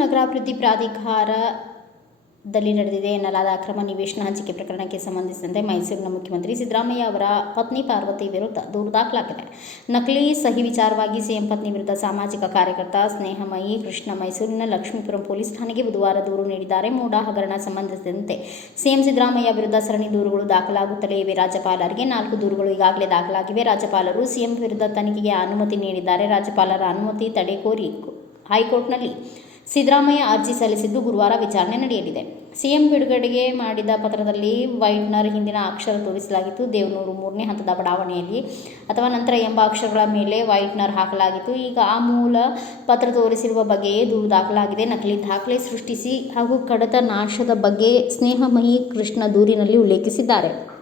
ನಗರಾಭಿವೃದ್ಧಿ ಪ್ರಾಧಿಕಾರದಲ್ಲಿ ನಡೆದಿದೆ ಎನ್ನಲಾದ ಅಕ್ರಮ ನಿವೇಶನ ಹಂಚಿಕೆ ಪ್ರಕರಣಕ್ಕೆ ಸಂಬಂಧಿಸಿದಂತೆ ಮೈಸೂರಿನ ಮುಖ್ಯಮಂತ್ರಿ ಸಿದ್ದರಾಮಯ್ಯ ಅವರ ಪತ್ನಿ ಪಾರ್ವತಿ ವಿರುದ್ಧ ದೂರು ದಾಖಲಾಗಿದೆ. ನಕಲಿ ಸಹಿ ವಿಚಾರವಾಗಿ ಸಿಎಂ ಪತ್ನಿ ವಿರುದ್ಧ ಸಾಮಾಜಿಕ ಕಾರ್ಯಕರ್ತ ಸ್ನೇಹಮಯಿ ಕೃಷ್ಣ ಮೈಸೂರಿನ ಲಕ್ಷ್ಮೀಪುರಂ ಪೊಲೀಸ್ ಠಾಣೆಗೆ ಬುಧವಾರ ದೂರು ನೀಡಿದ್ದಾರೆ. ಮೂಡ ಹಗರಣ ಸಂಬಂಧಿಸಿದಂತೆ ಸಿಎಂ ಸಿದ್ದರಾಮಯ್ಯ ವಿರುದ್ಧ ಸರಣಿ ದೂರುಗಳು ದಾಖಲಾಗುತ್ತಲೇ ಇವೆ. ರಾಜ್ಯಪಾಲರಿಗೆ ನಾಲ್ಕು ದೂರುಗಳು ಈಗಾಗಲೇ ದಾಖಲಾಗಿವೆ. ರಾಜ್ಯಪಾಲರು ಸಿಎಂ ವಿರುದ್ಧ ತನಿಖೆಗೆ ಅನುಮತಿ ನೀಡಿದ್ದಾರೆ. ರಾಜ್ಯಪಾಲರ ಅನುಮತಿ ತಡೆ ಕೋರಿ ಹೈಕೋರ್ಟ್ನಲ್ಲಿ ಸಿದ್ದರಾಮಯ್ಯ ಅರ್ಜಿ ಸಲ್ಲಿಸಿದ್ದು ಗುರುವಾರ ವಿಚಾರಣೆ ನಡೆಯಲಿದೆ. ಸಿಎಂ ಬಿಡುಗಡೆಗೆ ಮಾಡಿದ ಪತ್ರದಲ್ಲಿ ವೈಟ್ನರ್ ಹಿಂದಿನ ಅಕ್ಷರ ತೋರಿಸಲಾಗಿತ್ತು. ದೇವನೂರು ಮೂರನೇ ಹಂತದ ಬಡಾವಣೆಯಲ್ಲಿ ಅಥವಾ ನಂತರ ಎಂಬ ಅಕ್ಷರಗಳ ಮೇಲೆ ವೈಟ್ನರ್ ಹಾಕಲಾಗಿತ್ತು. ಈಗ ಆ ಮೂಲ ಪತ್ರ ತೋರಿಸಿರುವ ಬಗ್ಗೆಯೇ ದೂರು ದಾಖಲಾಗಿದೆ. ನಕಲಿ ದಾಖಲೆ ಸೃಷ್ಟಿಸಿ ಹಾಗೂ ಕಡತ ನಾಶದ ಬಗ್ಗೆ ಸ್ನೇಹಮಯಿ ಕೃಷ್ಣ ದೂರಿನಲ್ಲಿ ಉಲ್ಲೇಖಿಸಿದ್ದಾರೆ.